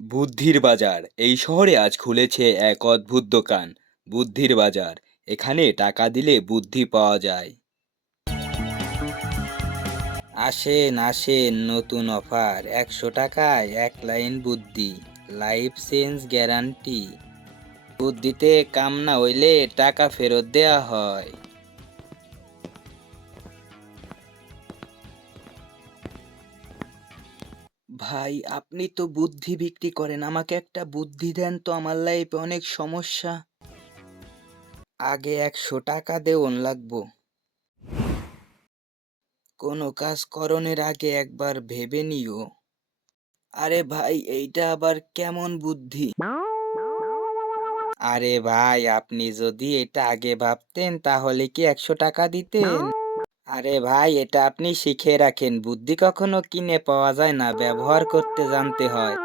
বুদ্ধির বাজার এই শহরে আজ খুলেছে এক অদ্ভুত দোকান। বুদ্ধির বাজার। এখানে টাকা দিলে বুদ্ধি পাওয়া যায়। আসেন আসেন, নতুন অফার, 100 টাকায় 1 লাইন বুদ্ধি, লাইফ চেঞ্জ গ্যারান্টি। বুদ্ধিতে কাম না হইলে টাকা ফেরত দেয়া হয়। ভাই, আপনি তো বুদ্ধি বিক্রি করেন, আমাকে একটা বুদ্ধি দেন তো, আমার লাইফে অনেক সমস্যা। আগে 100 টাকা দেওন লাগবো। কোনো কাজ করণের আগে একবার ভেবে নিও। আরে ভাই, এইটা আবার কেমন বুদ্ধি? আরে ভাই, আপনি যদি এটা আগে ভাবতেন তাহলে কি 100 টাকা দিতেন? আরে ভাই, এটা আপনি শিখে রাখেন, বুদ্ধি কখনো কিনে পাওয়া যায় না, ব্যবহার করতে জানতে হয়।